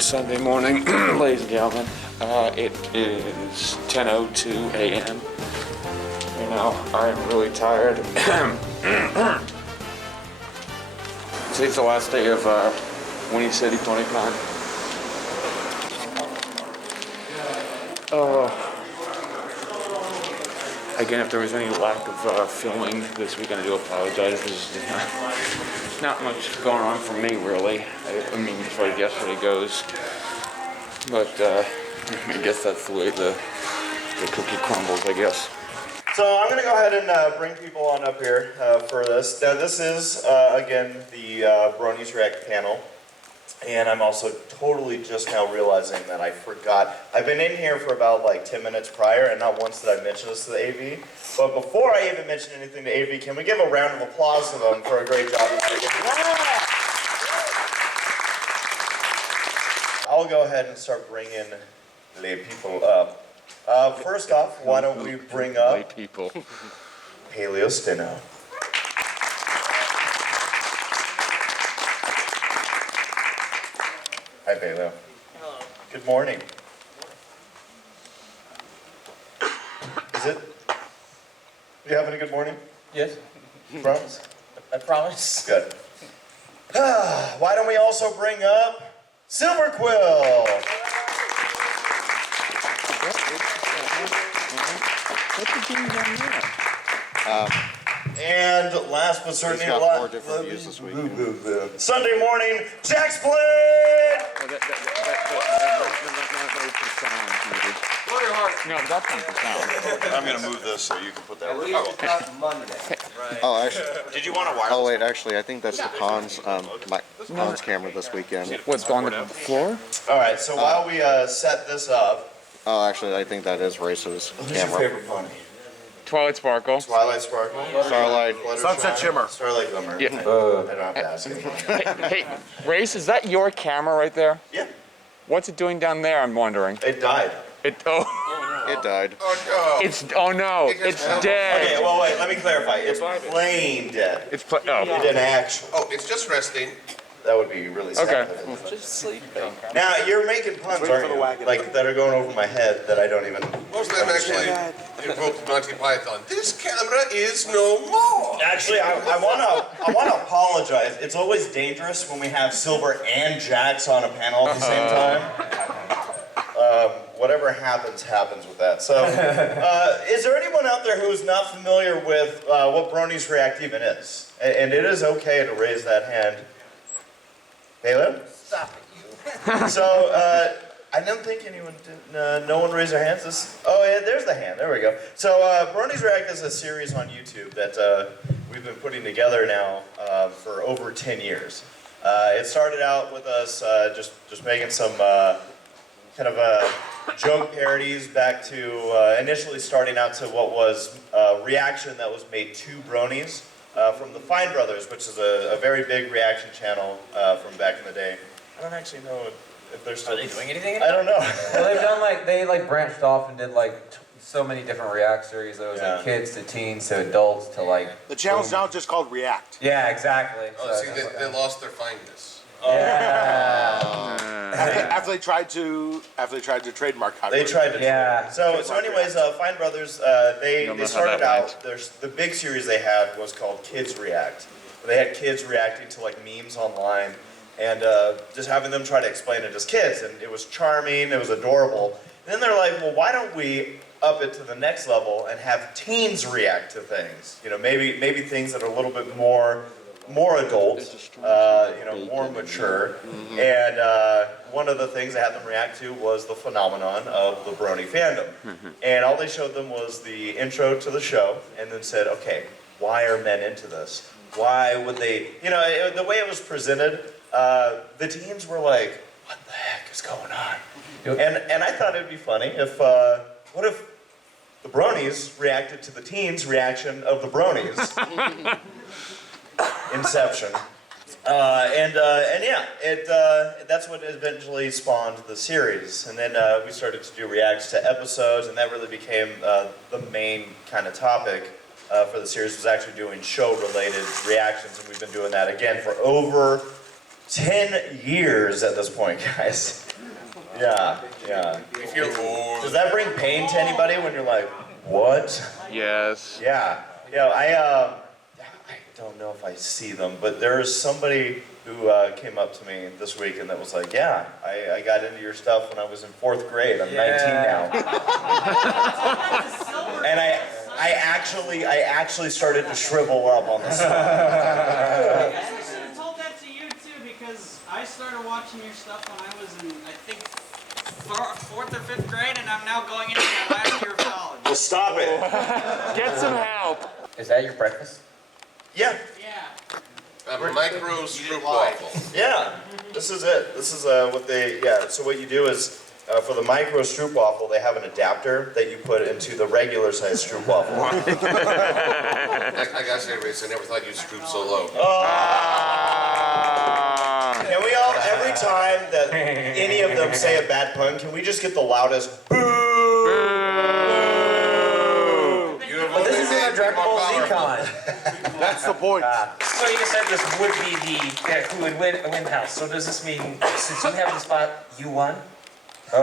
Good Sunday morning, ladies and gentlemen. It is 10:02 a.m. You know, I'm really tired. Today's the last day of Whinny City Pony Con. Again, if there was any lack of filming this weekend, I do apologize. There's not much going on for me, really. I mean, as far as yesterday goes. But I guess that's the way the cookie crumbles, I guess. So I'm going to go ahead and bring people on up here for this. Now this is, again, the Bronies React panel. And I'm also totally just now realizing that I forgot. I've been in here for about like 10 minutes prior, and not once did I mention this to the AV. But before I even mention anything to AV, can we give a round of applause to them for a great job this weekend? I'll go ahead and start bringing the people up. First off, why don't we bring up Paleo Steno. Hi, Paleo. Hello. Good morning. Is it? You having a good morning? Yes. Promise? I promise. Good. Why don't we also bring up Silver Quill? What's he doing down there? And last but certainly He's got not 4 different views this week. Sunday morning, Jack Split! Blow your heart. No, that's not the sound. I'm going to move this so you can put that At least it's not Monday. Right. Oh, actually. Did you want a wireless? Oh, wait, actually, I think that's the Con's, Con's camera this weekend. What's on the floor? All right, so while we set this up, Oh, actually, I think that is Race's who's your camera. favorite pony? Twilight Sparkle. Twilight Sparkle? Starlight. Sunset Shimmer. Starlight Glimmer. Yeah. I don't have to ask anymore. Hey, Race, is that your camera right there? Yeah, What's it doing down there, I'm wondering? it died. It It died. it's dead. Okay, well wait, let me clarify. It's plain dead. It It didn't actually. Oh, it's just resting. That would be really sad. Okay. if it didn't. Just sleeping. Now, you're making puns, aren't you? Like, that are going over my head that I don't even... Most of them actually invoked Monty Python. This camera is no more. Actually, I want to apologize. It's always dangerous when we have Silver and Jax on a panel at the same time. Whatever happens with that. So, is there anyone out there who is not familiar with what Bronies React even is? And it is okay to raise that hand. Caleb? Stop it, you. So, I don't think anyone did, no one raised their hands. Oh, yeah, there's the hand. There we go. So, Bronies React is a series on YouTube that we've been putting together now for over 10 years. It started out with us just making some kind of joke parodies back to initially starting out to what was a reaction that was made to Bronies. From the Fine Brothers, which is a very big reaction channel from back in the day. I don't actually know if they're still... Are they doing anything? I don't know. Well, they've done they branched off and did so many different React series. There was like kids to teens to adults to The channel's now just called React. Yeah, exactly. Oh, see, they lost their fineness. After they tried to trademark copyright. They tried to. Yeah. So anyways, Fine Brothers, they started out. The big series they had was called Kids React. They had kids reacting to like memes online, and just having them try to explain it as kids, and it was charming. It was adorable. And then they're like, well, why don't we up it to the next level and have teens react to things? You know, maybe things that are a little bit more adult, more mature. And one of the things they had them react to was the phenomenon of the Brony fandom. And all they showed them was the intro to the show, and then said, okay, why are men into this? Why would they, the way it was presented, the teens were like, what the heck is going on? And I thought it would be funny if, what if the Bronies reacted to the teens' reaction of the Bronies? Inception. And yeah, that's what eventually spawned the series. And then we started to do reacts to episodes, and that really became the main kind of topic for the series, was actually doing show-related reactions, and we've been doing that again for over 10 years at this point, guys. Yeah, yeah. If you're old. Does that bring pain to anybody when you're like, what? Yes. Yeah, yeah. I don't know if I see them, but there's somebody who came up to me this week and that was like, yeah, I got into your stuff when I was in 4th grade. I'm 19 now. And I actually started to shrivel up on the spot. I should have told that to you too, because I started watching your stuff when I was in, I think, 4th or 5th grade, and I'm now going into my last year of college. Well, stop it. Get some help. Is that your breakfast? Yeah, Yeah. A micro stroop waffle. yeah. This is it. This is what they, yeah. So what you do is, for the micro stroop waffle, they have an adapter that you put into the regular size stroop waffle. I gotta say, Race, I never thought you'd stroop so low. Can we all, every time that any of them say a bad pun, can we just get the loudest boo? But this is in a Dragon Ball Z con. That's the point. So you said this would be the who would win the house. So does this mean since you have the spot, you won? Oh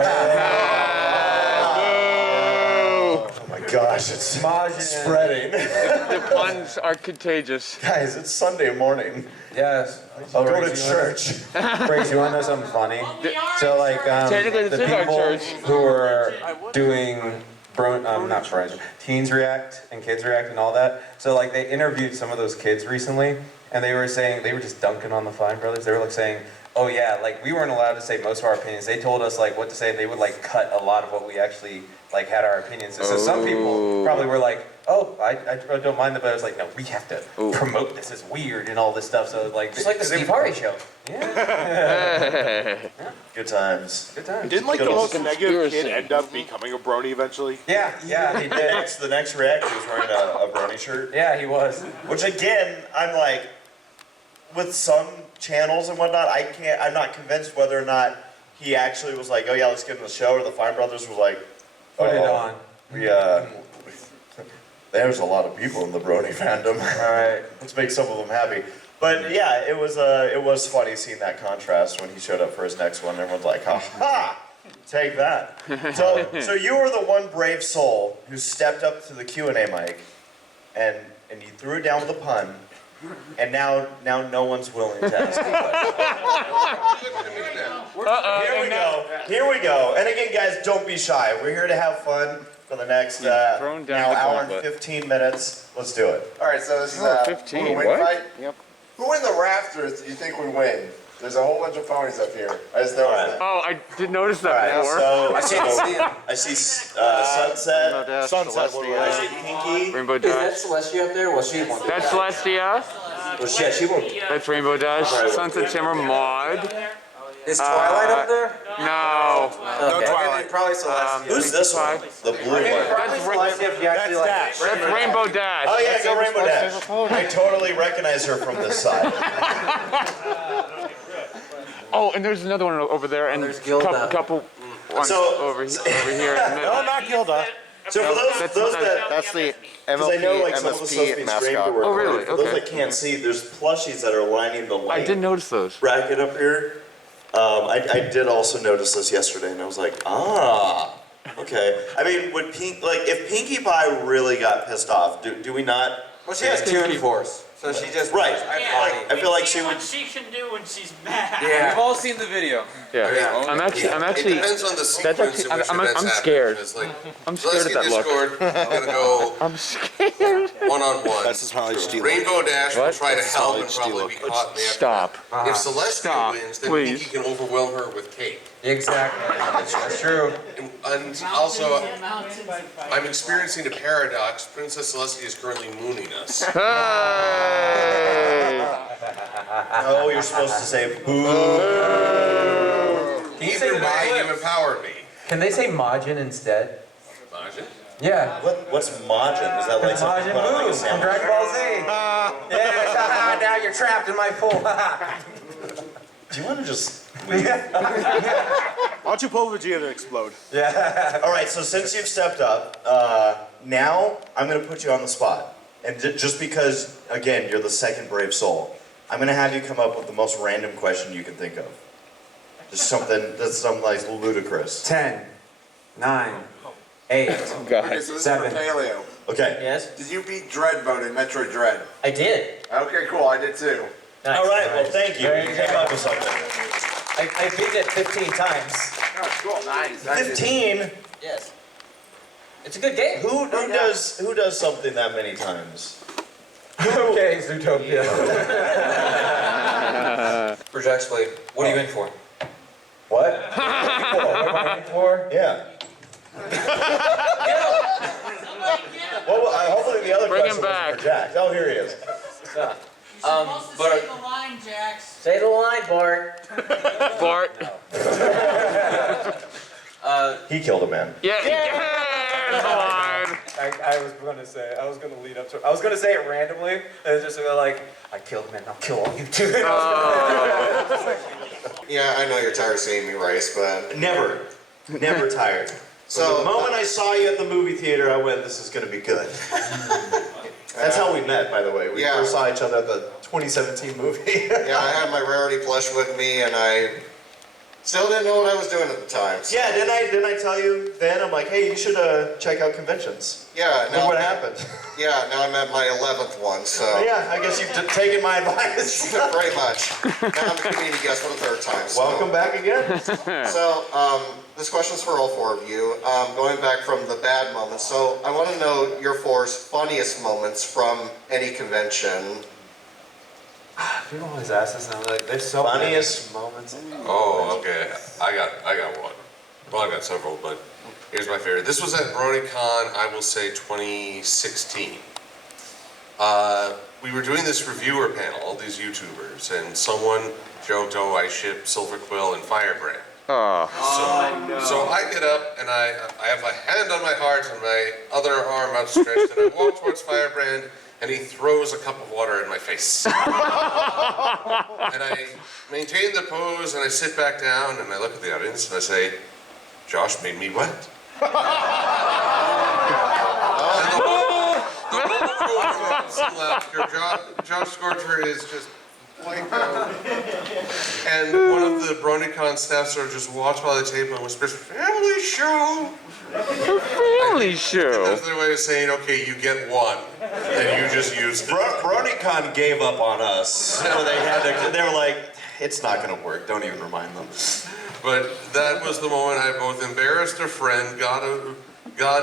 my gosh, it's spreading. The puns are contagious. Guys, it's Sunday morning. Yes. I'll go to church. Grace, you want to know something funny? So like Technically, the this is our people church. who are doing not bros, Teens React and Kids React and all that. So like they interviewed some of those kids recently, and they were saying they were just dunking on the Fine Brothers. They were like saying, "Oh yeah, like we weren't allowed to say most of our opinions. They told us like what to say. They would like cut a lot of what we actually like had our opinions." So some people probably were like, "Oh, I don't mind that," but I was like, "No, we have to promote this as weird and all this stuff." So like, Just like the Steve Harvey show. yeah, Good times. good times. Didn't like the Good most negative conspiracy. kid end up becoming a brony eventually? Yeah, he did. The next react, he was wearing a brony shirt. Yeah, he was. Which again, I'm like, with some channels and whatnot, I'm not convinced whether or not he actually was like, oh yeah, let's get in the show, or the Fine Brothers was like, Put it on. There's a lot of people in the brony fandom. All right. Let's make some of them happy. But yeah, it was funny seeing that contrast when he showed up for his next one. Everyone's like, ha, take that. So you were the one brave soul who stepped up to the Q&A mic, and you threw it down with a pun, and now no one's willing to ask you questions. Here we go. And again, guys, don't be shy. We're here to have fun for the next thrown down now the hour and gauntlet. 15 minutes. Let's do it. All right, so this is Oh, 15, win what? fight. Yep. Who in the rafters do you think would win? There's a whole bunch of ponies up here. I just noticed that. Oh, I did notice that All right, before. I see Sunset. Sunset. I see Pinky. Rainbow Is that Dash. Celestia up there? Well, she won't. That's Celestia. Well, yeah, she won't. That's Rainbow Dash. Sunset Shimmer Maud. Is Twilight up there? No. Okay. Twilight. Probably Celestia. Who's this one? The blue one. Probably Celestia if you actually like. That's Rainbow Dash. Oh yeah, go Rainbow Dash. I totally recognize her from this side. Oh, and there's another one over there, and There's Gilda. couple ones So- over here. And No, not Gilda. So for those that, That's the because I know MLP like some of the stuff's MSP being streamed to mascot. work. Oh, really? For those Okay. that can't see, there's plushies that are lining the I light did notice those. bracket up here. I did also notice this yesterday, and I was like, okay. I mean, would if Pinkie Pie really got pissed off, do we not? Well, she has Q Force, so she just. Right. Yeah, I feel like we she see would. what she can do when she's mad. Yeah. We've all seen the video. Yeah. I'm actually. It depends on the sequence actually- in which I'm events happen. scared. It's like, I'm scared of Celestia that look. Discord, I'm gonna go I'm scared. one-on-one. That's the smiley steal. Rainbow Dash will What? try to help and Solid probably be steal. caught in the Stop. If Celestia Stop, wins, then please. Pinkie can overwhelm her with cake. Exactly. That's true. And also, I'm experiencing a paradox. Princess Celestia is currently mooning us. Hey. Oh, you're supposed to say boo. Either way, you empowered me. Can they say Majin instead? Majin? Yeah. What's Majin? Is that like something Majin put on like a Buu from sandwich? Dragon Ball Z. Yeah. Now you're trapped in my pool. Do you want to just? Why don't you pull Vegeta to explode? Yeah. All right. So since you've stepped up, now I'm gonna put you on the spot, and just because again you're the second brave soul, I'm gonna have you come up with the most random question you can think of. Just something that's like ludicrous. 10, 9, 8. Okay, so this is Seven. for Paleo. Okay. Yes, Did you beat Dreadboat in Metroid Dread? I did. Okay, cool, I did too. Nice. All right. Well, thank you. There You you came go. up with something. I beat it 15 times. Oh, cool, nice. I did. 15. Yes. It's a good game. Who does something that many times? Okay, Zootopia. For Jack's Blade, what are you in for? What? What am I in for? Yeah. Well, hopefully the other Bring him question was back. for Jack. Oh, here he is. Supposed to say the line, Jax. Say the line, Bart. Bart. He killed a man. Yeah. Come on. I was gonna lead up to it. I was gonna say it randomly, and it's just gonna like, I killed him and I'll kill all you too. And I was Yeah, I know you're tired of seeing me race, but Never tired. So the moment I saw you at the movie theater, I went, "This is gonna be good." That's how we met, by the way. We Yeah. first saw each other at the 2017 movie. yeah, I had my rarity plush with me, and I still didn't know what I was doing at the time. So. Yeah, didn't I tell you then? I'm like, hey, you should check out conventions. Yeah, Look now what happened. Yeah, now I'm at my 11th one, so Yeah, I guess you've taken my advice. pretty much. Now I'm a community guest for the third time. So. Welcome back again. So, this question's for all four of you. Going back from the bad moments, so I want to know your four's funniest moments from any convention. People always ask this, and I'm like, there's so Funniest many moments. Oh, okay. I got one. Well, I got several, but here's my favorite. This was at BronyCon, I will say 2016. We were doing this reviewer panel, all these YouTubers, and someone joked, "Oh, I ship Silver Quill and Firebrand." Oh. So I get up and I have my hand on my heart and my other arm outstretched, and I walk towards Firebrand, and he throws a cup of water in my face. And I maintain the pose, and I sit back down, and I look at the audience, and I say, "Josh made me wet." And the whole laughter. Josh Scorcher is just like that. And one of the BronyCon staff sort of just walks by the table and whispers, "Family show." Family show. That's their way of saying, "Okay, you get one," and you just used it. BronyCon gave up on us. So they were like, it's not gonna work. Don't even remind them. But that was the moment I both embarrassed a friend, got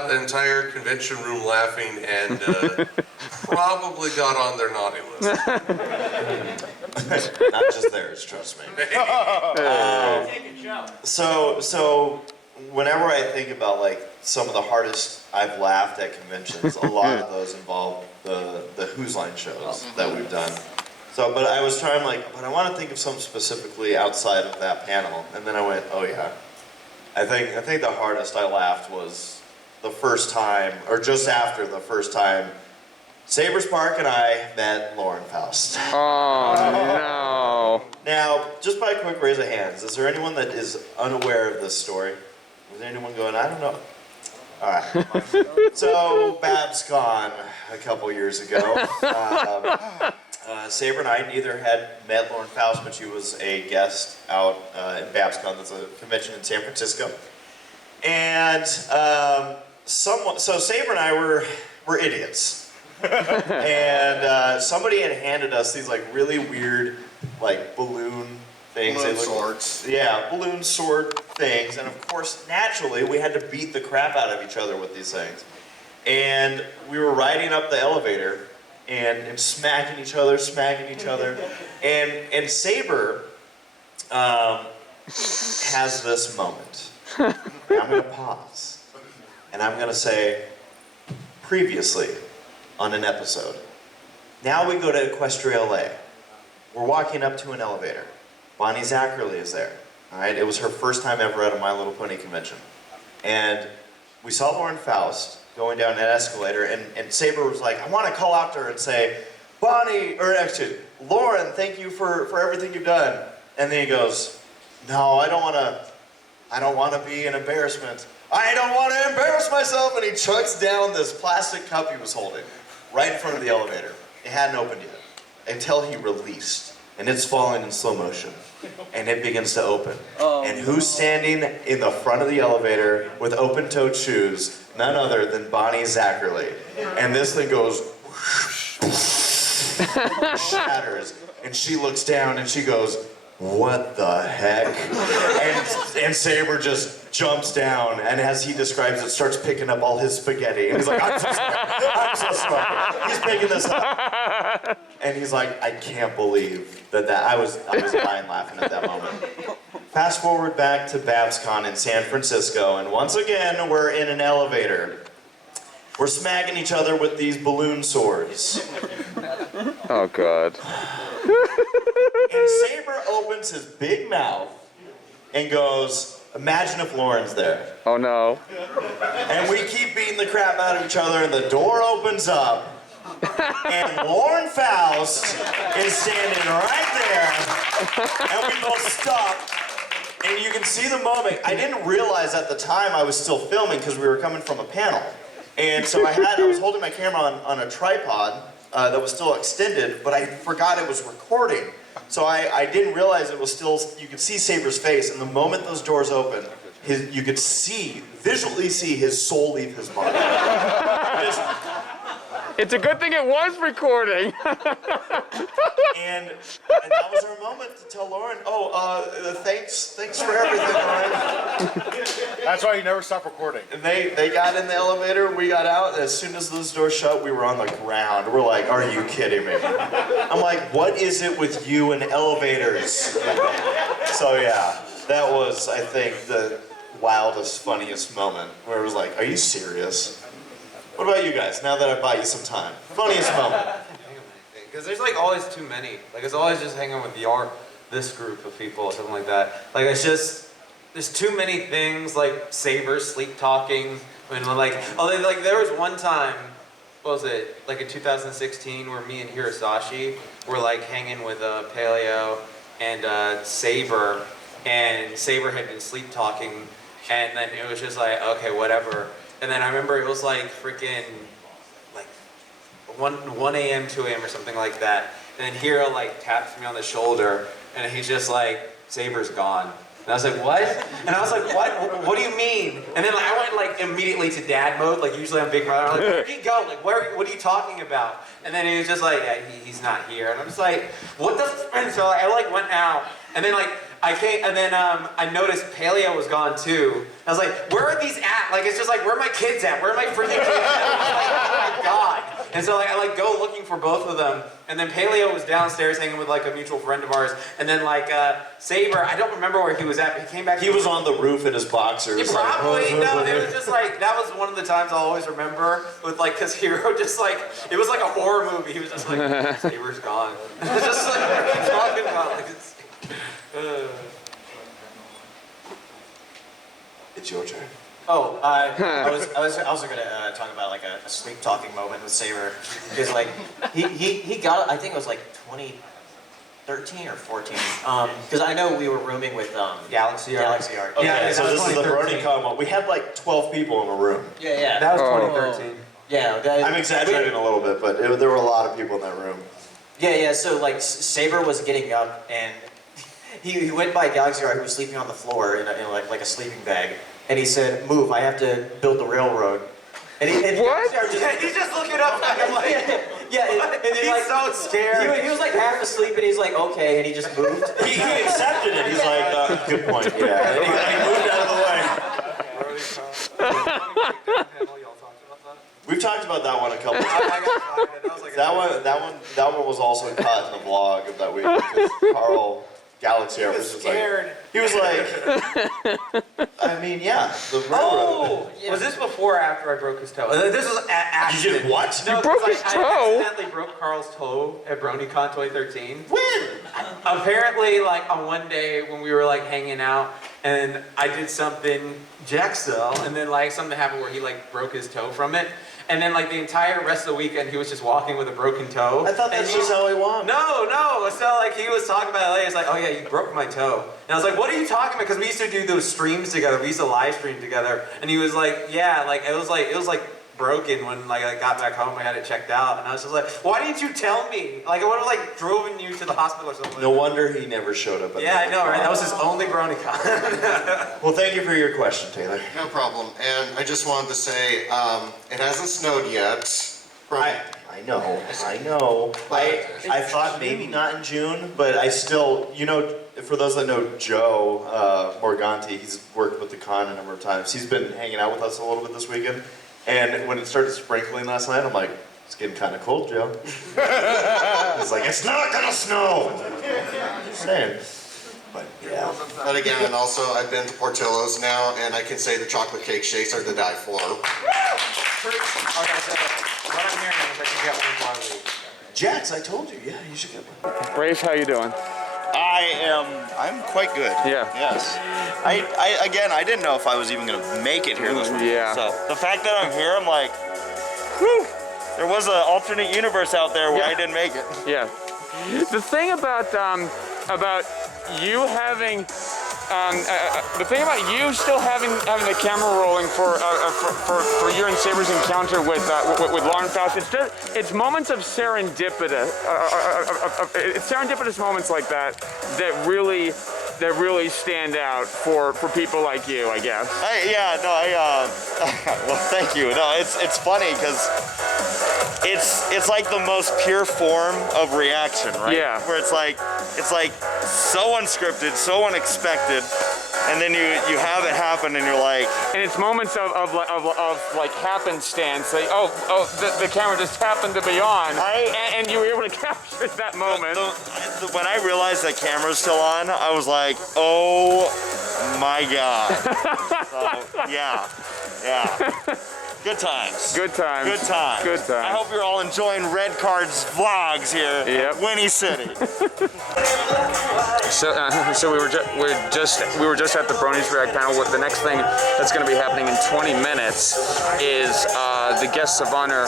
the entire convention room laughing, and probably got on their naughty list. Not just theirs, trust me. So whenever I think about like some of the hardest I've laughed at conventions, a lot of those involve the Who's Line shows that we've done. So, but I was trying but I want to think of some specifically outside of that panel, and then I went, oh yeah. I think the hardest I laughed was the first time, or just after the first time, Sabres Park and I met Lauren Faust. Oh no. Now, just by a quick raise of hands, is there anyone that is unaware of this story? Is there anyone going, I don't know? All right. So, BabsCon a couple years ago. Sabre and I neither had met Lauren Faust, but she was a guest out at BabsCon. That's a convention in San Francisco. And so Sabre and I were idiots. And somebody had handed us these like really weird like balloon things. Balloon swords. Yeah, balloon sword things. And of course, naturally, we had to beat the crap out of each other with these things. And we were riding up the elevator and smacking each other. And Sabre has this moment. And I'm going to pause. And I'm going to say, previously on an episode. Now we go to Equestria LA. We're walking up to an elevator. Bonnie Zackerley is there. All right, it was her first time ever at a My Little Pony convention. And we saw Lauren Faust going down an escalator, and Sabre was like, I want to call out to her and say, Bonnie, or actually, Lauren, thank you for everything you've done. And then he goes, no, I don't want to be an embarrassment. I don't want to embarrass myself. And he chucks down this plastic cup he was holding right in front of the elevator. It hadn't opened yet until he released and it's falling in slow motion. And it begins to open. And who's standing in the front of the elevator with open-toed shoes? None other than Bonnie Zachary. And this thing goes, shatters. And she looks down and she goes, what the heck? And Saber just jumps down, and as he describes it, starts picking up all his spaghetti. And he's like, I'm so sorry. I'm so sorry. He's picking this up. And he's like, I can't believe that I was dying laughing at that moment. Fast forward back to BabsCon in San Francisco, and once again, we're in an elevator. We're smacking each other with these balloon swords. Oh, God. And Saber opens his big mouth and goes, imagine if Lauren's there. Oh, no. And we keep beating the crap out of each other, and the door opens up, and Lauren Faust is standing right there, and we both stop, and you can see the moment. I didn't realize at the time I was still filming because we were coming from a panel. And so I was holding my camera on a tripod that was still extended, but I forgot it was recording. So I didn't realize it was still, you could see Saber's face, and the moment those doors opened, you could visually see his soul leave his body. It's a good thing it was recording. And that was our moment to tell Lauren, thanks for everything, Lauren. That's why you never stop recording. And they got in the elevator, we got out, and as soon as those doors shut, we were on the ground. We're like, are you kidding me? I'm like, what is it with you and elevators? So yeah, that was, I think, the wildest, funniest moment, where it was like, are you serious? What about you guys, now that I bought you some time? Funniest moment. Because there's like always too many. Like it's always just hanging with this group of people or something like that. Like it's just, there's too many things like Saber sleep talking. When there was one time, what was it, like in 2016 where me and Hirasashi were like hanging with Paleo and Saber, and Saber had been sleep talking, and then it was just like, okay, whatever. And then I remember it was like freaking like 1 a.m., 2 a.m. or something like that. And then Hiro like taps me on the shoulder, and he's just like, Saber's gone. And I was like, what? And I was like, what? What do you mean? And then I went like immediately to dad mode, like usually I'm Big Brother. I'm like, where'd he go? Like, what are you talking about? And then he was just like, yeah, he's not here. And I'm just like, what the? And so I like went out, and then like I came, and then I noticed Paleo was gone too. I was like, where are these at? Like, it's just like, where are my kids at? Where are my freaking kids at? Like, oh my God. And so like, I like go looking for both of them. And then Paleo was downstairs hanging with like a mutual friend of ours. And then like Saber, I don't remember where he was at, but he came back. He was on the roof in his boxers. Probably, no, it was just like, that was one of the times I'll always remember with like, cause Hiro just like, it was like a horror movie. He was just like, Saber's gone. It's just like, what are you talking about? Like, It's your turn. Oh, I was also gonna talk about like a sleep talking moment with Saber, because like he got, I think it was like 2013 or 14, because I know we were rooming with Galaxy Art. Okay, Yeah, so this is the BronyCon one. We had like 12 people in a room. Yeah. that was 2013. Yeah. I'm exaggerating a little bit, but there were a lot of people in that room. Yeah. So like Saber was getting up, and he went by Galaxy Art, who was sleeping on the floor in like a sleeping bag. And he said, move, I have to build the railroad. And what? He's just looking up at him like, and he's like, so scared. He was like half asleep, and he's like, okay, and he just moved. He accepted it. He's like, good point. Yeah. And he moved out of the way. We've talked about that one a couple times. That one was also caught in the vlog that week because Carl Galaxy was just scared. like, he was like, I mean, yeah, the railroad. Oh, was this before or after I broke his toe? This was accident. You did what? No, You broke his I toe? accidentally broke Carl's toe at BronyCon 2013. When? Apparently, like on one day when we were like hanging out, and I did something Jaxel, and then like something happened where he like broke his toe from it. And then like the entire rest of the weekend, he was just walking with a broken toe. I thought that's just how he walked. No. So like he was talking about it later. He's like, oh yeah, you broke my toe. And I was like, what are you talking about? Because we used to do those streams together. We used to live stream together. And he was like, yeah, like it was like broken when like I got back home. I had it checked out, and I was just like, why didn't you tell me? Like I would have like driven you to the hospital or something. No wonder he never showed up. Yeah, I know, right? That was his only BronyCon. Well, thank you for your question, Taylor. No problem. And I just wanted to say, it hasn't snowed yet. I know. I thought maybe not in June, but I still, for those that know Joe Morganti, he's worked with the con a number of times. He's been hanging out with us a little bit this weekend. And when it started sprinkling last night, I'm like, it's getting kind of cold, Joe. It's like, it's not gonna snow. Just saying. But yeah. But again, and also I've been to Portillo's now, and I can say the chocolate cake shakes are to die for. Okay, so what I'm hearing is I should get one more week. Jets, I told you. Yeah, you should get one. Rafe, how you doing? I'm quite good. Yeah. Yes. I didn't know if I was even gonna make it here this week. Yeah. So the fact that I'm here, I'm like, whew. There was an alternate universe out there where I didn't make it. Yeah. The thing about you having, the thing about you still having the camera rolling for you and Saber's encounter with Lauren Faust, it's moments of serendipitous, it's serendipitous moments like that that really stand out for people like you, I guess. Well, thank you. No, it's funny because it's like the most pure form of reaction, right? Yeah. Where it's like so unscripted, so unexpected, and then you have it happen, and you're like. And it's moments of like happenstance. Like, the camera just happened to be on, and you were able to capture that moment. When I realized that camera's still on, I was like, oh my god. So, yeah. Good times. Good times. Good times. Good times. I hope you're all enjoying Red Card's vlogs here at Whinny City. So we were just at the Bronies React panel. The next thing that's going to be happening in 20 minutes is the guests of honor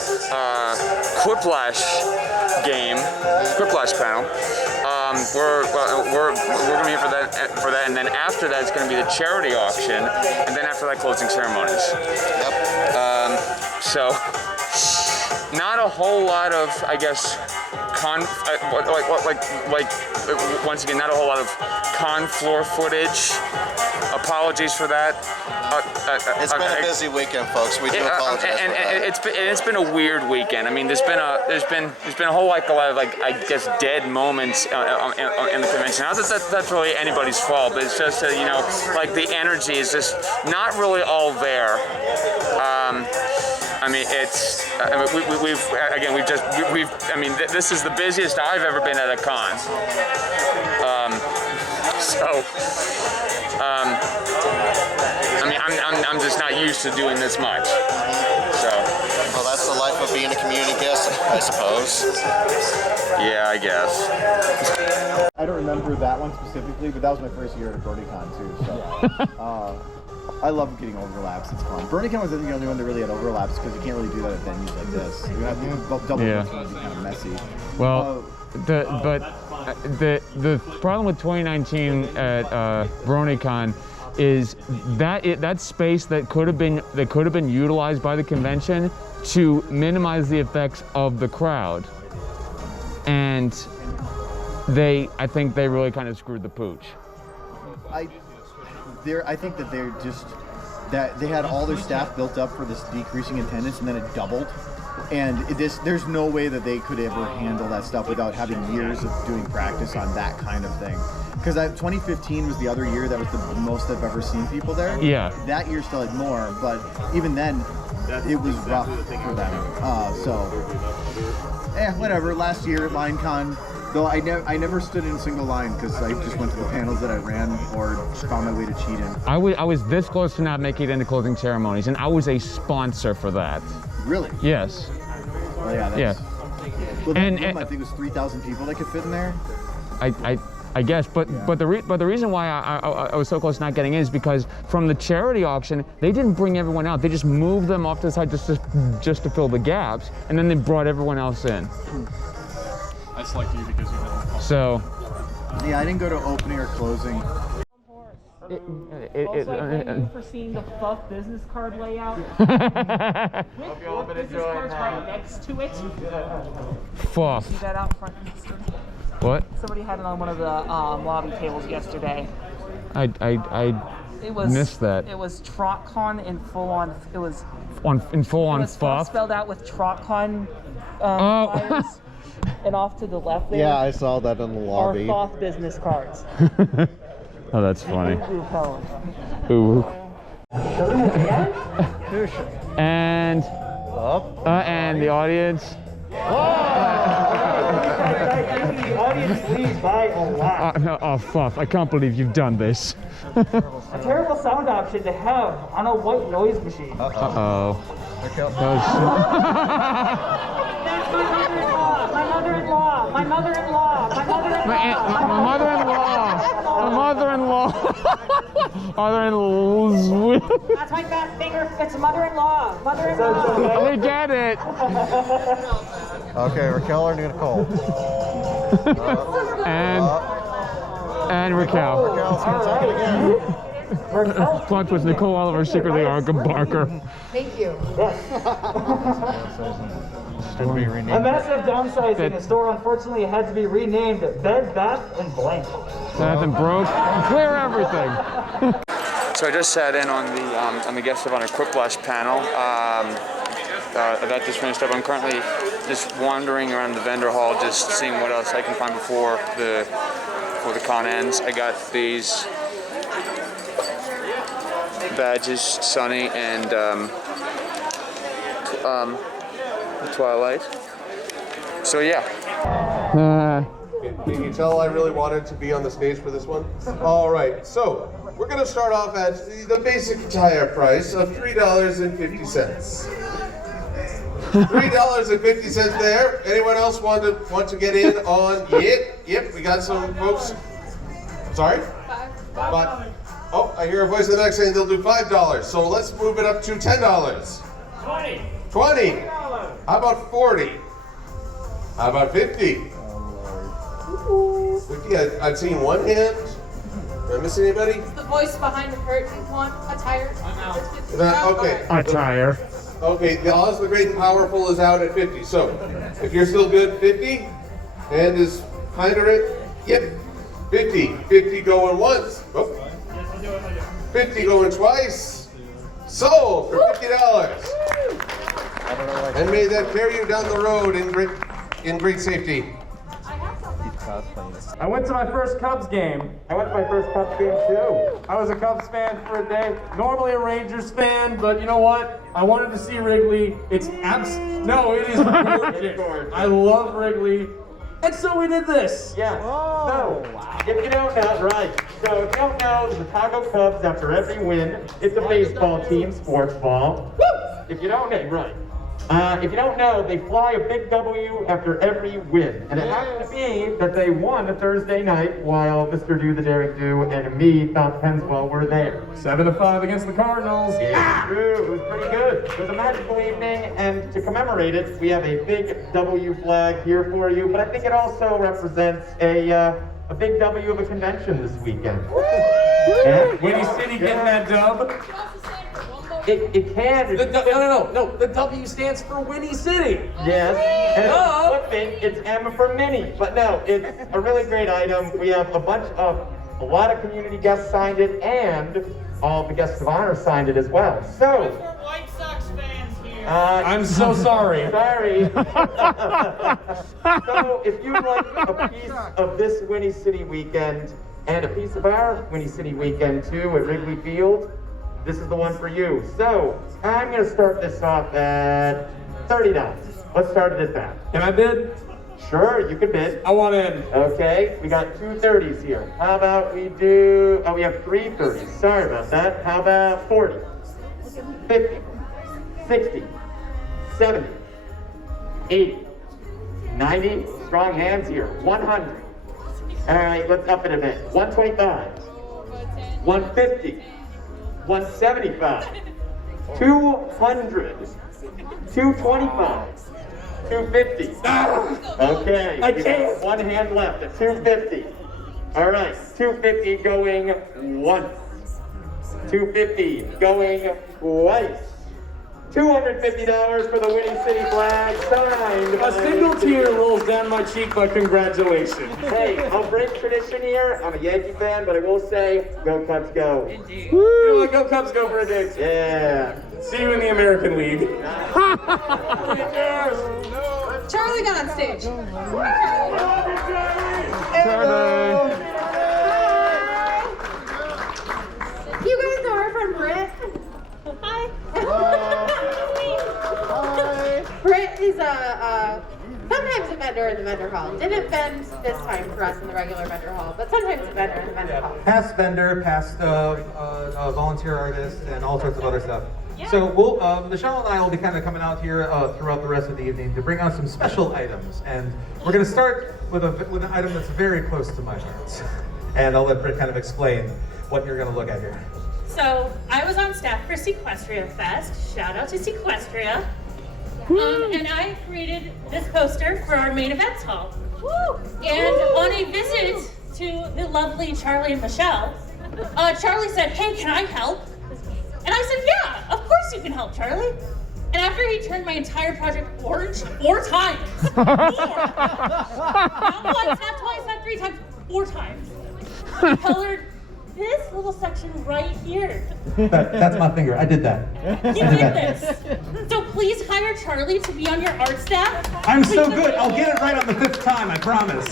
Quiplash panel. We're going to be here for that, and then after that it's going to be the charity auction, and then after that closing ceremonies. So not a whole lot of, I guess, once again, not a whole lot of con floor footage. Apologies for that. It's been a busy weekend, folks. We do apologize. And it's been a weird weekend. I mean, there's been a whole lot of I guess dead moments in the convention. Not that that's really anybody's fault, but it's just like the energy is just not really all there. I mean, this is the busiest I've ever been at a con. I'm just not used to doing this much. So. Well, that's the life of being a community guest, I suppose. Yeah, I guess. I don't remember that one specifically, but that was my first year at BronyCon too. So. I love getting overlaps. It's fun. BronyCon was the only one that really had overlaps because you can't really do that at venues like this. You have to double it's going to be kind of messy. Well, the problem with 2019 at BronyCon is that space that could have been utilized by the convention to minimize the effects of the crowd, and I think they really kind of screwed the pooch. I think that they had all their staff built up for this decreasing attendance, and then it doubled. And there's no way that they could ever handle that stuff without having years of doing practice on that kind of thing. Because 2015 was the other year that was the most I've ever seen people there. Yeah. That year still had more, but even then, it was rough for them. Whatever. Last year at LineCon, though I never stood in a single line because I just went to the panels that I ran or found my way to cheat in. I was this close to not making it into closing ceremonies, and I was a sponsor for that. Really? Yes. Well, yeah. Yeah. Well, I think it was 3,000 people that could fit in there. I guess, but the reason why I was so close to not getting in is because from the charity auction, they didn't bring everyone out. They just moved them off to the side just to fill the gaps, and then they brought everyone else in. I selected you because you had. So. Yeah, I didn't go to opening or closing. Also, I thank you for seeing the Fuff business card layout. With business cards right next to it. Fuff. See that out front? What? Somebody had it on one of the lobby tables yesterday. I missed that. It was TrotCon in full on. It was In full on Fuff Fuff. spelled out with TrotCon flyers. And off to the left there. Yeah, I saw that in the lobby. Are Fuff business cards. Oh, that's funny. Ooh, Colin. Ooh. And and the audience. The audience leaves by a lot. No, oh, Fuff! I can't believe you've done this. A terrible sound option to have on a white noise machine. Uh-oh. That's my mother-in-law. My mother-in-law. My mother-in-law. My mother-in-law. My mother-in-law. Mother-in-law's. That's my fat finger. It's mother-in-law. Mother-in-law. We get it. Okay, Raquel or Nicole? And Raquel. Raquel's gonna talk it again. Plot twist, Nicole Oliver secretly Arkham Barker. Thank you. A massive downsizing. The store unfortunately had to be renamed Bed Bath and Blank. Bath and broke. Clear everything. So I just sat in on the guest of honor Quiplash panel. That just finished up. I'm currently just wandering around the vendor hall, just seeing what else I can find before the con ends. I got these badges, Sunny and Twilight. So yeah. Can you tell I really wanted to be on the stage for this one? All right, so we're going to start off at the basic tire price of $3.50. $3.50 there. Anyone else want to get in on? Yep. We got some folks. Sorry. $5. Oh, I hear a voice in the back saying they'll do $5. So let's move it up to $10. 20. How about 40? How about 50? 50. I've seen one hand. Did I miss anybody? The voice behind the curtain want a tire. Okay. A tire. Okay, the Oz the Great and Powerful is out at 50. So, if you're still good, 50. And is Hinder it? Yep. 50. 50 going once. Oh. 50 going twice. Sold for $50. And may that carry you down the road in great safety. I went to my first Cubs game. I went to my first Cubs game too. I was a Cubs fan for a day. Normally a Rangers fan, but you know what? I wanted to see Wrigley. It is gorgeous. I love Wrigley. And so we did this. Yeah. So, if you don't know, right. So, if you don't know, the Chicago Cubs, after every win, it's a baseball team, sports ball. Woo! If you don't know, right. If you don't know, they fly a big W after every win. And it happened to be that they won a Thursday night while Mr. Do the Daring Do and me, Tom Penswell, were there. 7-5 against the Cardinals. Yeah, true. It was pretty good. It was a magical evening, and to commemorate it, we have a big W flag here for you, but I think it also represents a big W of a convention this weekend. Whinny City getting that dub. It can. No. The W stands for Whinny City. Yes. And it's M for mini. But no, it's a really great item. We have a lot of community guests signed it, and all the guests of honor signed it as well. So. White Sox fans here. I'm so sorry. Sorry. So if you'd like a piece of this Whinny City weekend and a piece of our Whinny City weekend too at Wrigley Field, this is the one for you. So, I'm going to start this off at $30. Let's start it at that. Can I bid? Sure, you can bid. I want in. Okay, we got 2 30s here. How about we do, we have 3 30s. Sorry about that. How about 40, 50, 60, 70, 80, 90, strong hands here, 100. All right, let's up it a bit. 125, 150, 175, 200, 225, 250. Okay, I can't. One hand left at 250. All right, 250 going once. $250 going twice. $250 for the Whinny City flag, signed by... A single tear rolls down my cheek, but congratulations. Hey, I'll break tradition here. I'm a Yankee fan, but I will say, go Cubs go. Indeed. You know what? Go Cubs, go for a day. Yeah. See you in the American League. Charlie got on stage. Charlie. You guys know our friend Britt? Hi. Hi. Britt is sometimes a vendor in the vendor hall. Didn't vend this time for us in the regular vendor hall, but sometimes a vendor in the vendor hall. Past vendor, past volunteer artist, and all sorts of other stuff. So we'll, Michelle and I will be kind of coming out here throughout the rest of the evening to bring out some special items, and we're going to start with an item that's very close to my heart, and I'll let Britt kind of explain what you're going to look at here. So I was on staff for Sequestria Fest. Shout out to Sequestria. And I created this poster for our main events hall. And on a visit to the lovely Charlie and Michelle, Charlie said, "Hey, can I help?" And I said, "Yeah, of course you can help, Charlie." And after he turned my entire project orange 4 times, 4. Not once, not twice, not 3 times, 4 times. He colored this little section right here. That's my finger. I did that. You did this. So please hire Charlie to be on your art staff. I'm so good. I'll get it right on the 5th time. I promise.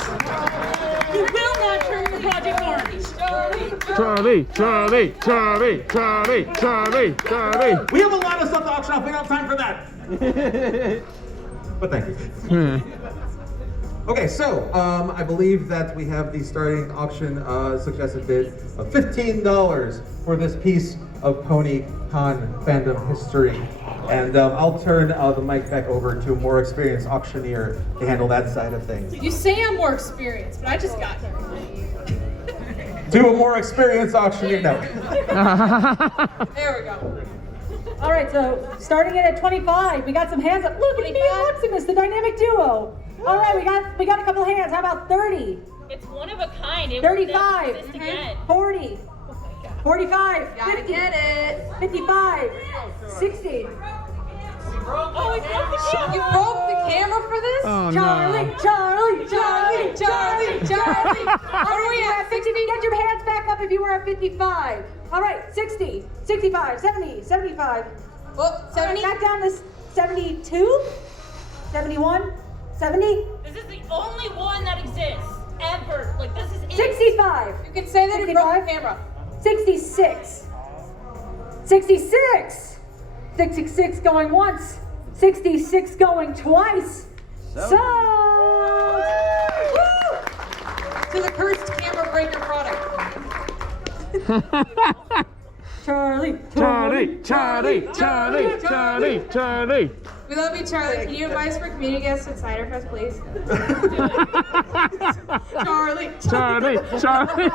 You will not turn your project orange. Charlie, Charlie, Charlie, Charlie, Charlie, Charlie. We have a lot of stuff to auction off. We don't have time for that. But thank you. Okay, so I believe that we have the starting auction suggested bid of $15 for this piece of Pony Con fandom history. And I'll turn the mic back over to a more experienced auctioneer to handle that side of things. You say I'm more experienced, but I just got here. To a more experienced auctioneer, no. There we go. All right, so starting it at 25, we got some hands up. Look, it's me and Maximus, the dynamic duo. All right, we got a couple hands. How about 30? It's one of a kind. It 35, will never exist again. 40, 45, Gotta 50, get it. 55, 60. Oh, we broke the camera. You broke the camera for this? Oh, Charlie, no. Charlie, Charlie, Charlie, Charlie. What are we at? 50? Get your hands back up if you were at 55. All right, 60, 65, 70, 75. Oh, 70? Back down to 72, 71, 70. This is the only one that exists ever. Like, this is it. 65. You can say that it broke the camera. 66. 66. 66 going once. 66 going twice. So. To the cursed camera breaker product. Charlie, Charlie, Charlie, Charlie, Charlie, Charlie. We love you, Charlie. Can you advise for community guests at Cider Fest, please? Charlie. Charlie, Charlie.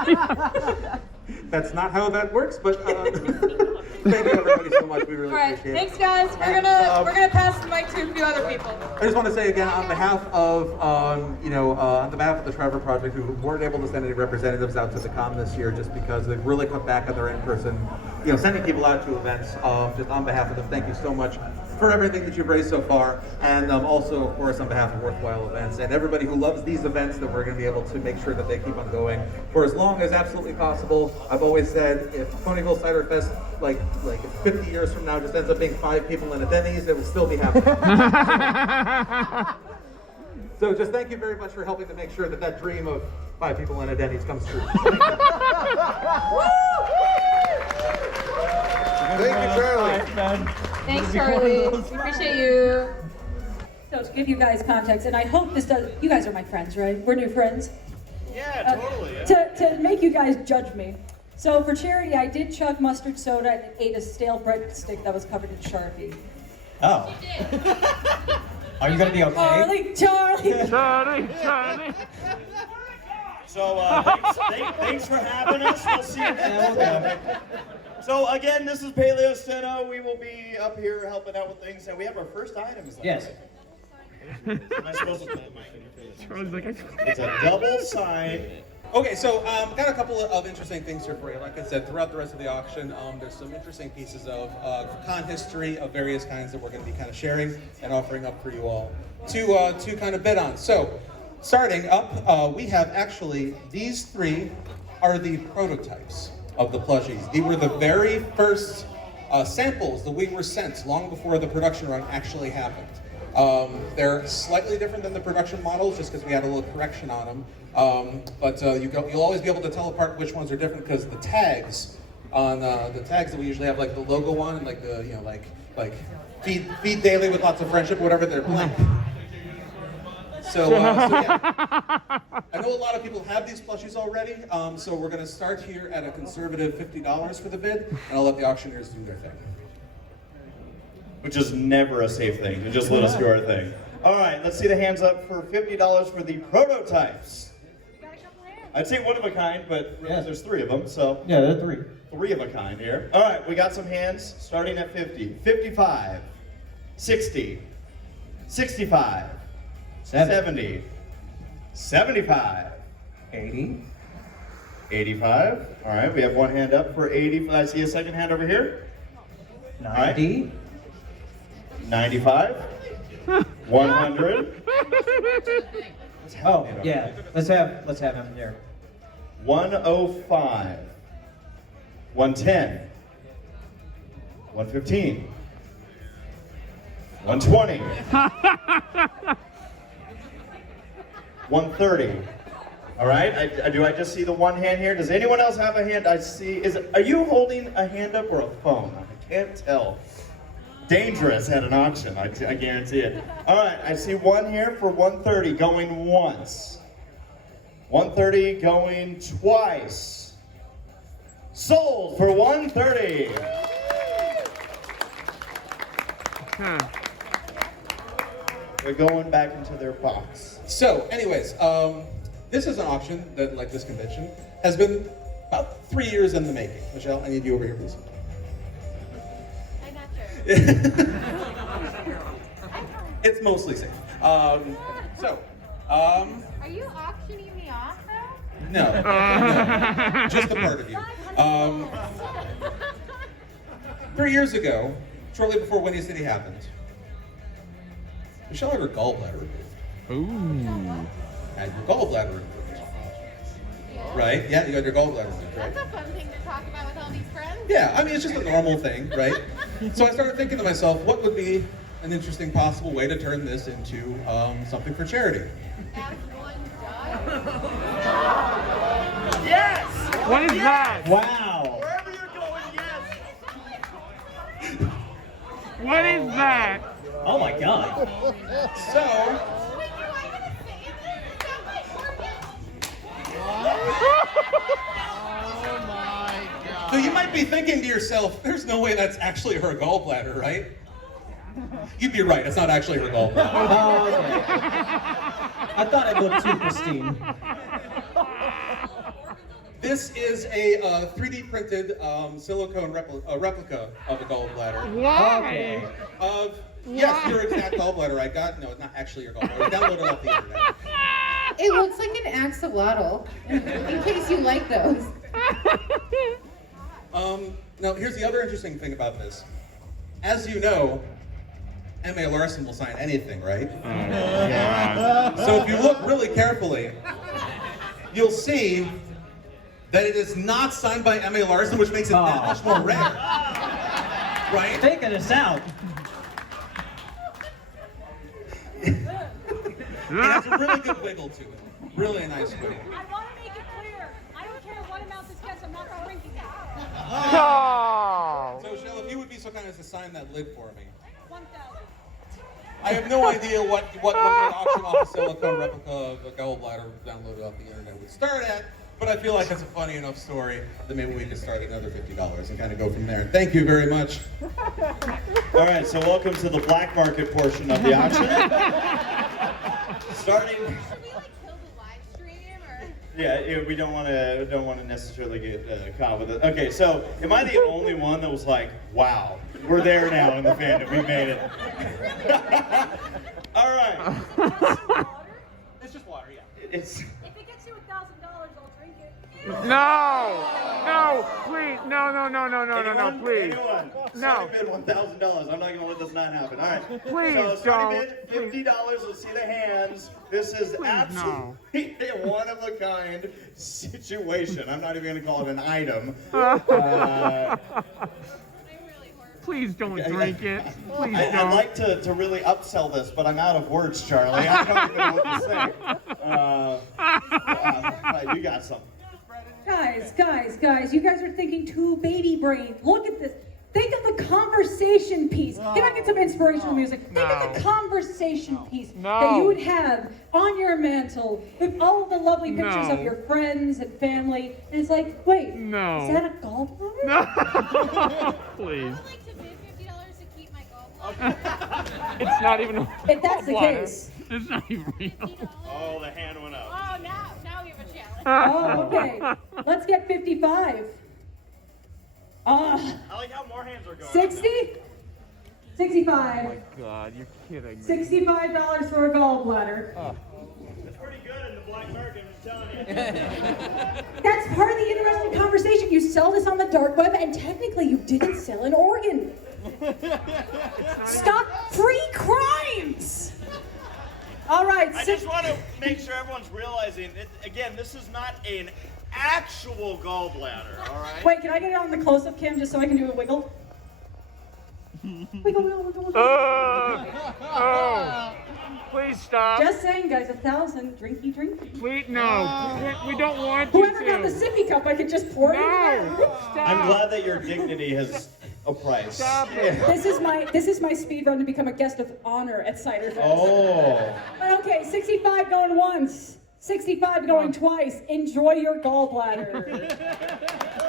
That's not how that works, but thank you everybody so much. We really All right, appreciate it. thanks guys. We're gonna pass the mic to a few other people. I just want to say again, on behalf of, on the behalf of the Trevor Project, who weren't able to send any representatives out to the con this year, just because they've really cut back on their in-person, sending people out to events. Just on behalf of them, thank you so much for everything that you've raised so far, and also, of course, on behalf of Worthwhile Events and everybody who loves these events, that we're going to be able to make sure that they keep on going for as long as absolutely possible. I've always said, if Ponyville Cider Fest, like 50 years from now, just ends up being 5 people in a Denny's, it will still be happening. So just thank you very much for helping to make sure that that dream of 5 people in a Denny's comes true. Thank you, Charlie. Thanks, Charlie. We appreciate you. So to give you guys context, and I hope this does, you guys are my friends, right? We're new friends. Yeah, totally. To make you guys judge me. So for charity, I did chug mustard soda and ate a stale breadstick that was covered in Sharpie. Oh. Are you gonna be okay? Charlie, Charlie. Charlie, Charlie. So thanks for having us. We'll see you next time. So again, this is Paleo Steno. We will be up here helping out with things, and we have our first item. Yes. Am I supposed to? Charlie's like, It's a double side Okay, so got a couple of interesting things here for you. Like I said, throughout the rest of the auction, there's some interesting pieces of con history of various kinds that we're going to be kind of sharing and offering up for you all to kind of bid on. So, starting up, we have actually, these three are the prototypes of the plushies. These were the very first samples that we were sent long before the production run actually happened. They're slightly different than the production models just because we had a little correction on them. But you'll always be able to tell apart which ones are different because the tags on the tags that we usually have, like the logo on and like the like feed daily with lots of friendship, or whatever, they're blank. So yeah. I know a lot of people have these plushies already, so we're going to start here at a conservative $50 for the bid, and I'll let the auctioneers do their thing. Which is never a safe thing, to just let us do our thing. All right, let's see the hands up for $50 for the prototypes. I'd say one of a kind, but yeah, there's three of them, so. Yeah, there are three. Three of a kind here. All right, we got some hands starting at 50. 55, 60, 65, 70, 75, 80, 85. All right, we have one hand up for 80. I see a second hand over here. 90. Right. 95. 100. Oh, yeah. Let's have him there. 105. 110. 115. 120. 130. All right. Do I just see the one hand here? Does anyone else have a hand? I see. Are you holding a hand up or a phone? I can't tell. Dangerous at an auction, I guarantee it. All right, I see one here for 130 going once. 130 going twice. Sold for 130. They're going back into their box. So, anyways, this is an auction that, like this convention, has been about 3 years in the making. Michelle, I need you over here, please. It's mostly safe. Are you auctioning me off though? No, just a part of you. 3 years ago, shortly before Whinny City happened, Michelle had her gallbladder removed. Ooh. Had your gallbladder removed. Right? Yeah, you had your gallbladder removed, right? That's a fun thing to talk about with all these friends. Yeah, I mean, it's just a normal thing, right? So I started thinking to myself, what would be an interesting possible way to turn this into something for charity? Yes! What is that? Wow. Wherever you're going, yes! What is that? Oh my God. So, so you might be thinking to yourself, there's no way that's actually her gallbladder, right? You'd be right, it's not actually her gallbladder. Oh, okay. I thought it looked too pristine. This is a 3D printed silicone replica of a gallbladder. Okay. Yes, your exact gallbladder. No, it's not actually your gallbladder. Download it off the internet. It looks like an axolotl, in case you like those. Now, here's the other interesting thing about this. As you know, M.A. Larson will sign anything, right? Yeah. So if you look really carefully, you'll see that it is not signed by M.A. Larson, which makes it that much more rare. Right? Taking us out. It has a really good wiggle to it. Really nice wiggle. I want to make it clear. I don't care what amount this gets, I'm not drinking it. Oh. So, Shell, if you would be so kind as to sign that lid for me. 1,000. I have no idea what an auction off a silicone replica of a gallbladder downloaded off the internet would start at, but I feel like it's a funny enough story that maybe we could start at another $50 and kind of go from there. Thank you very much. All right, so welcome to the black market portion of the auction. Starting. Should we like kill the live stream or? Yeah, we don't want to necessarily get caught with it. Okay, so am I the only one that was like, wow, we're there now in the fandom, we made it. All right. It's just water, yeah. It's. If it gets you $1,000, I'll drink No! No! Please! No! No! No! No! No! No! No! Please! Anyone? No! Starting bid $1,000. I'm not gonna let this not happen. All right. Please so starting don't. bid $50. Let's see the hands. This is Please, absolutely a one-of-a-kind situation. I'm not even gonna call it an item. Please don't drink it. Please I'd don't. like to really upsell this, but I'm out of words, Charlie. I don't even know what to say. You got something. Guys, you guys are thinking too baby brain. Look at this. Think of the conversation piece. Can I get some inspirational music? Think of the conversation piece that you would have on your mantle with all of the lovely pictures of your friends and family. And it's like, wait, is that a gallbladder? No. Please. It's not even a If that's the case. It's not even real. Oh, the hand went up. Oh, now we have a challenge. Oh, okay. Let's get 55. I like how more hands are going. 60? 65. Oh my God, you're kidding me. $65 for a gallbladder. It's pretty good in the black market, I'm telling you. That's part of the interesting conversation. You sell this on the dark web, and technically you didn't sell an organ. Stop free crimes! All right. I just want to make sure everyone's realizing, again, this is not an actual gallbladder, all right? Wait, can I get it on the close-up cam just so I can do a wiggle? Wiggle. Oh, please stop. Just saying, guys, 1,000. Drinky. Please, no. We don't want you Whoever got the sippy cup, I could just pour it in there. Stop. I'm glad that your dignity has a price. Stop it. This is my speed run to become a guest of honor at Cider Fest. Oh. But okay, 65 going once, 65 going twice. Enjoy your gallbladder.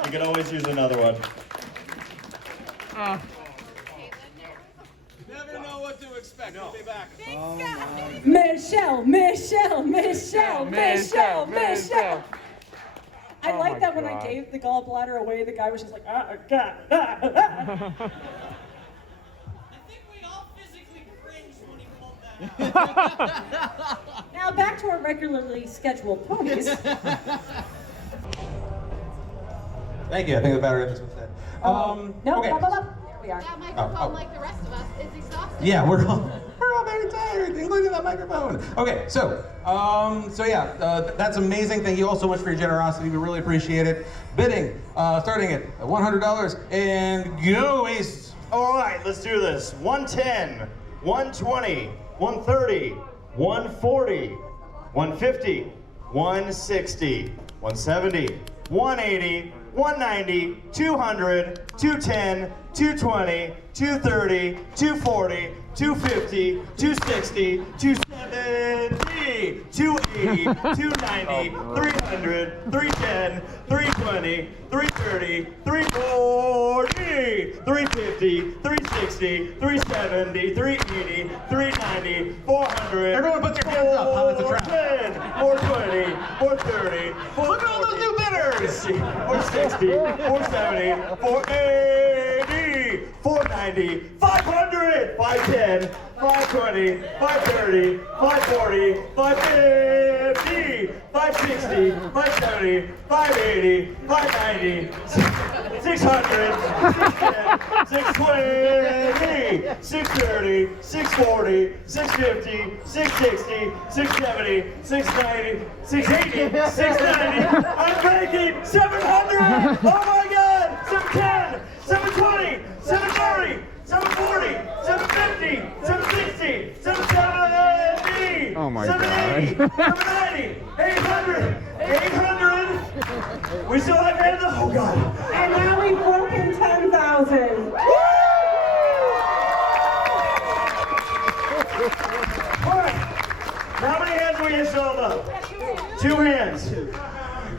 You can always use another one. Never know what to expect. We'll be back. Michelle. I Oh like my that when God. I gave the gallbladder away, the guy was just like, God. I think we all physically cringed when he pulled that out. Now back to our regularly scheduled ponies. Thank you. I think the battery has been said. No, okay. There we are. That microphone, like the rest of us, is exhausted. Yeah, we're all very tired, including that microphone. Okay, so that's amazing. Thank you all so much for your generosity. We really appreciate it. Bidding, starting at $100 and go Ace. All right, let's do this. 110, 120, 130, 140, 150, 160, 170, 180, 190, 200, 210, 220, 230, 240, 250, 260, 270, 280, 290, 300, 310, 320, 330, 340, 350, 360, 370, 380, 390, 400. Everyone put your hands up. How is the traffic? 420, 430, 440. Look at all those new bidders! 460, 470, 480, 490, 500, 510, 520, 530, 540, 550, 560, 570, 580, 590, 600, 610, 620, 630, 640, 650, 660, 670, 690, 680, 690. I'm breaking 700. Oh my God! 710, 720, 730, 740, 750, 760, 770. Oh my 780, 790, 800, 800. We still have hands up. Oh God. And now we've broken 10,000. All right. How many hands do we have still up? 2 hands.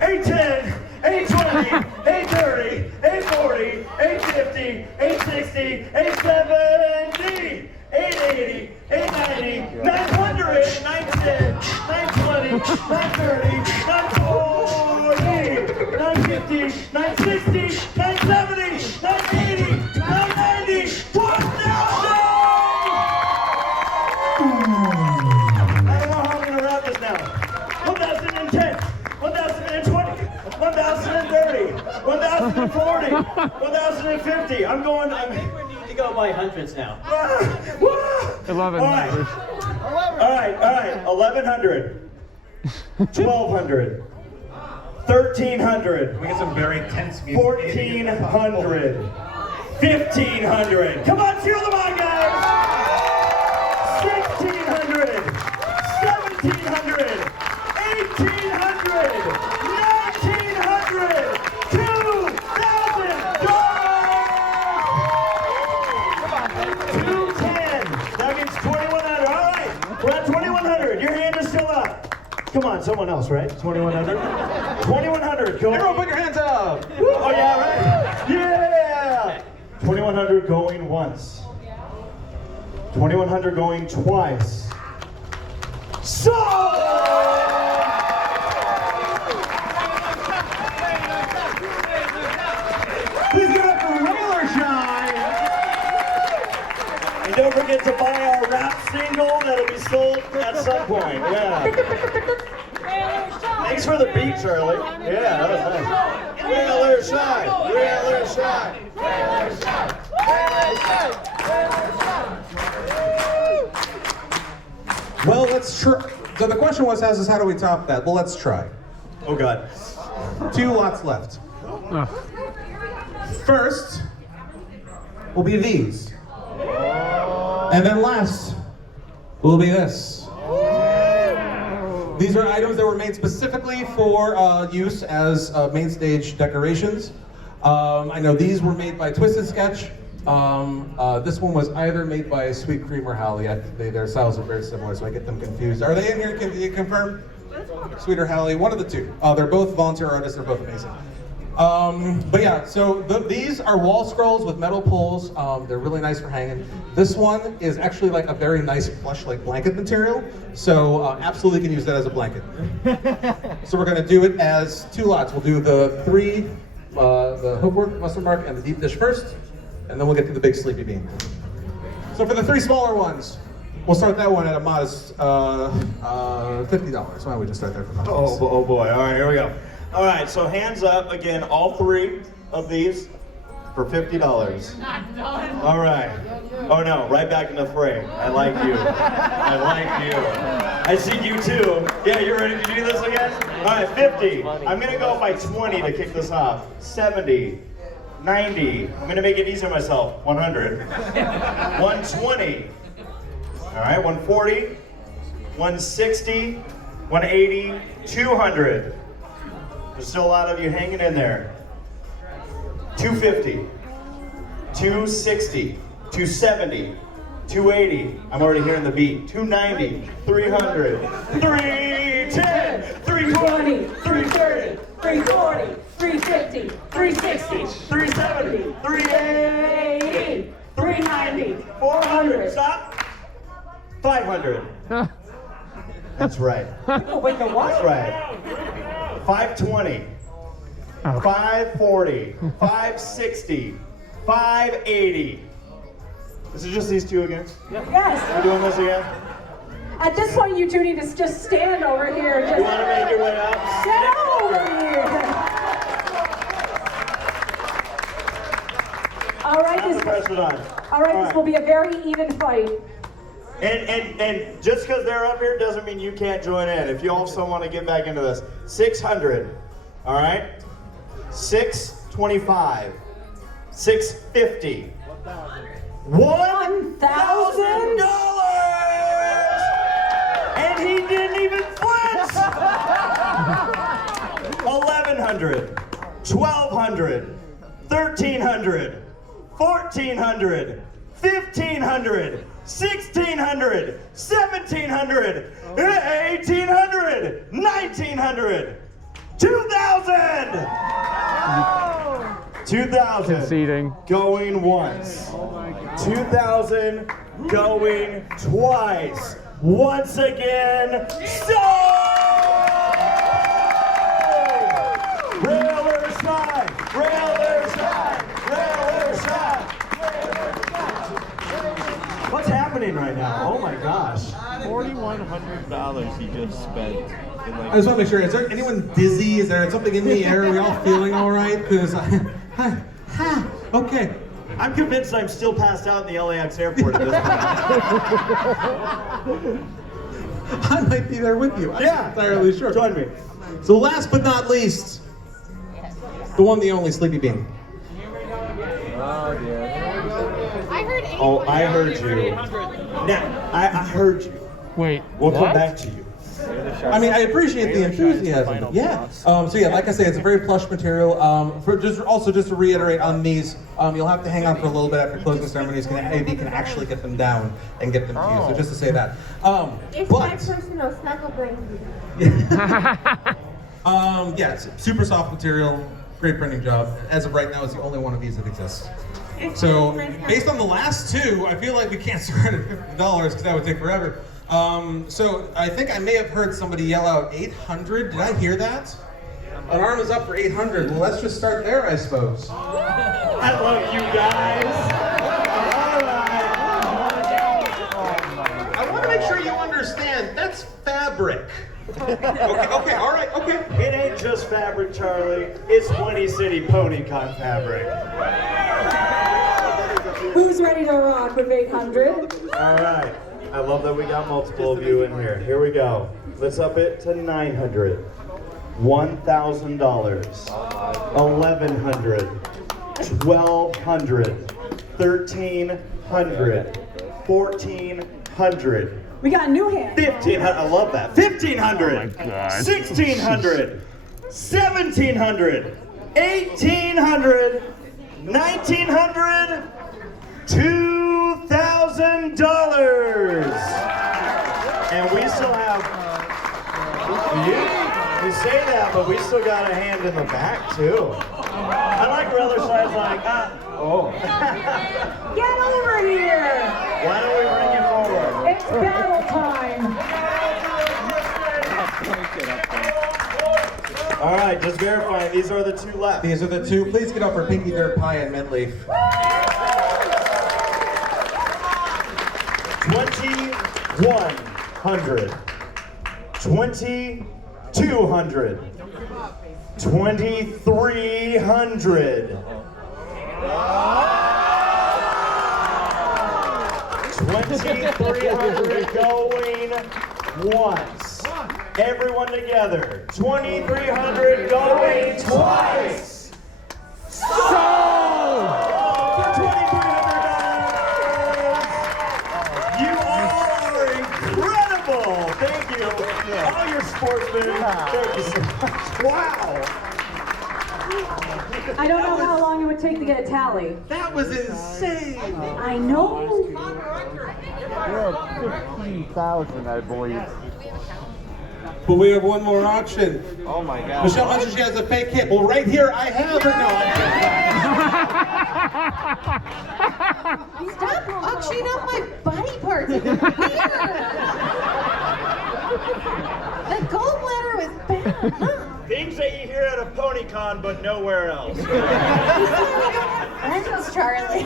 810, 820, 830, 840, 850, 860, 870, 880, 890, 900, 910, 920, 930, 940, 950, 960, 970, 980, 990, 1,000! I don't know how I'm going to wrap this now. 1,010, 1,020, 1,030, 50. I'm going. I think we need to go by hundreds now. 11. All right. All right. 1100. 1200. 1300. We get some very tense music. 1400. 1500. Come on, cheer them on, guys. 1600. 1700. 1800. 1900. Come on, someone else, right? 2100? 2100, go. Everyone put your hands up! Woo. Oh yeah, right? Yeah! 2100 going once. 2100 going twice. Sold! Please give it up for Whaler Shine! And don't forget to buy our rap single that'll be sold at some point. Yeah. Thanks for the beat, Charlie. Yeah, that was nice. Whaler Shine! Whaler Shine! Whaler Shine! Whaler Shine! Well, let's try. So the question was, how do we top that? Well, let's try. Oh God. 2 lots left. First will be these. And then last will be this. These are items that were made specifically for use as main stage decorations. I know these were made by Twisted Sketch. This one was either made by Sweet Cream or Holly. Their styles are very similar, so I get them confused. Are they in here? Can you confirm? Sweet or Holly? One of the two. They're both volunteer artists. They're both amazing. But yeah, so these are wall scrolls with metal poles. They're really nice for hanging. This one is actually like a very nice plush like blanket material. So absolutely can use that as a blanket. So we're gonna do it as 2 lots. We'll do the hookwork, mustard mark, and the deep dish first. And then we'll get to the big sleepy bean. So for the 3 smaller ones, we'll start that one at a modest $50. Why don't we just start there for $50? Oh boy, all right, here we go. All right, so hands up again, all 3 of these for $50. All right. Oh no, right back in the fray. I like you. I like you. I see you too. Yeah, you ready to do this again? All right, 50. I'm gonna go by 20 to kick this off. 70. 90. I'm gonna make it easy on myself. 100. 120. All right, 140. 160. 180. 200. There's still a lot of you hanging in there. 250, 260, 270, 280. I'm already hearing the beat. 290, 300, 310, 320, 330, 340, 350, 360, 370, 380, 390, 400. Stop. 500. That's right. That's right. 520, 540, 560, 580. This is just these 2 again? Yes. We're doing this again? At this point, you 2 need to just stand over here. Just you want to make your way up? Get over here. All right, press it on. All right, this will be a very even fight. And just because they're up here doesn't mean you can't join in. If you also want to get back into this. 600, all right? 625, 650, $1,000, and he didn't even flinch. 1,100, 1,200, 1,300, 1,400, 1,500. 1,600, 1,700, 1,800, 1,900, 2,000! 2,000. Conceding. Going once. 2,000 going twice. Once again, sold! Railer Shine! Railer Shine! Railer Shine! What's happening right now? Oh my gosh. $4,100 he just spent. I just want to make sure, is there anyone dizzy? Is there something in the air? Are we all feeling all right? Because, okay. I'm convinced I'm still passed out in the LAX airport at this point. I might be there with you. I'm not entirely sure. Join me. So last but not least, the one, the only Sleepy Bean. Oh, I heard you. Now, I heard you. Wait, We'll what? come back to you. I mean, I appreciate the enthusiasm. But yeah. So yeah, like I say, it's a very plush material. Just to reiterate on these, you'll have to hang on for a little bit after closing ceremonies. AV can actually get them down and get them to you. So just to say that. It's my personal snuggle blanket. Yeah, it's super soft material, great printing job. As of right now, it's the only one of these that exists. So based on the last two, I feel like we can't start at $50 because that would take forever. So I think I may have heard somebody yell out 800. Did I hear that? An arm is up for 800. Well, let's just start there, I suppose. I love you guys. I want to make sure you understand, that's fabric. Okay, all right, okay. It ain't just fabric, Charlie. It's Whinny City Pony Con fabric. Who's ready to rock with 800? All right. I love that we got multiple of you in here. Here we go. Let's up it to 900. $1,000. 1,100. 1,200. 1,300. 1,400. We got a new hand. 1,500. I love that. 1,500. Oh my God. 1,600. 1,700. 1,800. 1,900. $2,000. And we still have, you say that, but we still got a hand in the back too. I like where other side's like, oh. Get over here. Why don't we bring you forward? It's battle time. All right, just verifying, these are the two left. These are the two. Please get up for Pinky Dirt Pie and Mint Leaf. 2,100. 2,200. 2,300. 2,300 going once. Everyone together. 2,300 going twice. Sold! For $2,300. You all are incredible. Thank you. All your sportsmen. Thank you so much. Wow. I don't know how long it would take to get a tally. That was insane. I know. We're at 15,000, I believe. But we have one more auction. Oh my God. Michelle mentioned she has a fake hip. Well, right here, I have her. No, Stop auctioning off my body parts. It's weird. The gallbladder was bad. Huh? Things that you hear at a pony con, but nowhere else. Friends, Charlie.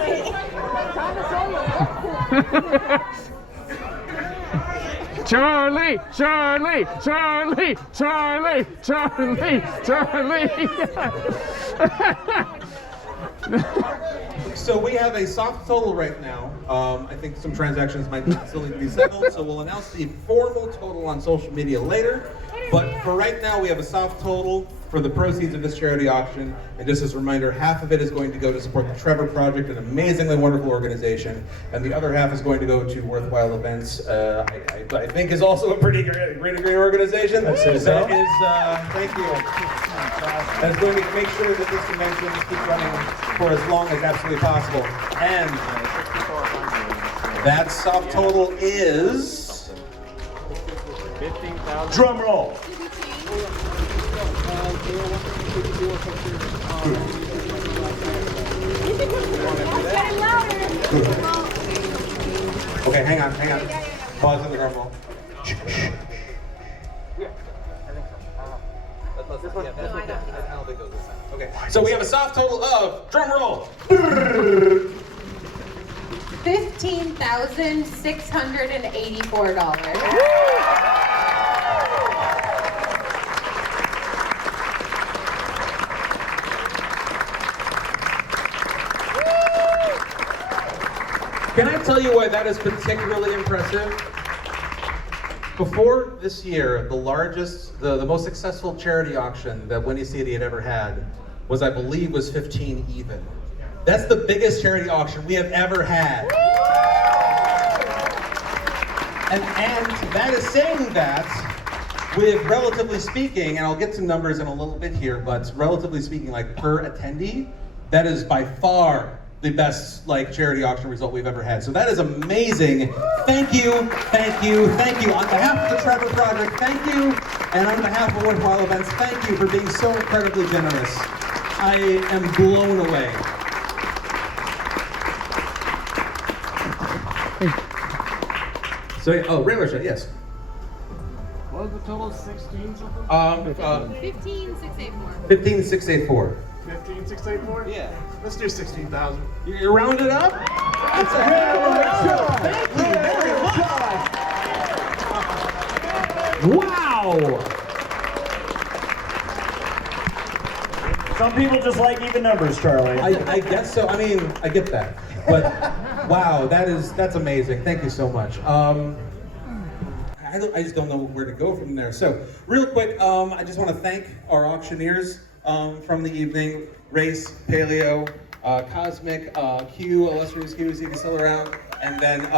Charlie, Charlie, Charlie, Charlie, Charlie, Charlie. So we have a soft total right now. I think some transactions might still need to be settled, so we'll announce the formal total on social media later. But for right now, we have a soft total for the proceeds of this charity auction. And just as a reminder, half of it is going to go to support the Trevor Project, an amazingly wonderful organization, and the other half is going to go to Worthwhile Events. I think is also a pretty great organization. That is, thank you. That's going to make sure that this convention keeps running for as long as absolutely possible. And that soft total is 15,000. Drum roll. Okay, hang on. Pause on the drum roll. Okay, so we have a soft total of, drum roll, $15,684. tell you why that is particularly impressive. Before this year, the largest, the most successful charity auction that Whinny City had ever had was, I believe, was 15 even. That's the biggest charity auction we have ever had. And that is saying that with, relatively speaking, and I'll get some numbers in a little bit here, but relatively speaking, like per attendee, that is by far the best like charity auction result we've ever had. So that is amazing. Thank you, thank you, thank you. On behalf of the Trevor Project, thank you. And on behalf of Worthwhile Events, thank you for being so incredibly generous. I am blown away. So, oh, Railer Shed, yes. What was the total? 16 something? 15,684. 15,684. 15,684? Yeah. Let's do 16,000. You round it up? That's a hell of a show. Thank you very much. Wow! Some people just like even numbers, Charlie. I guess so. I mean, I get that. But wow, that's amazing. Thank you so much. I just don't know where to go from there. So real quick, I just want to thank our auctioneers from the evening: Race, Paleo, Cosmic, Q, Illustrious Q, so you can still around, and then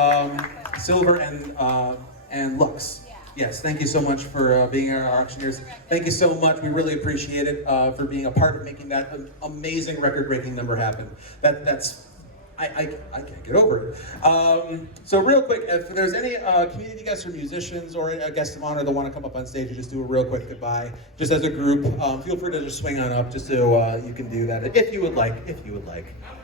Silver and Lux. Yes, thank you so much for being our auctioneers. Thank you so much. We really appreciate it for being a part of making that amazing record-breaking number happen. I can't get over it. So real quick, if there's any community guests or musicians or a guest of honor that want to come up on stage and just do a real quick goodbye, just as a group, feel free to just swing on up just so you can do that if you would like.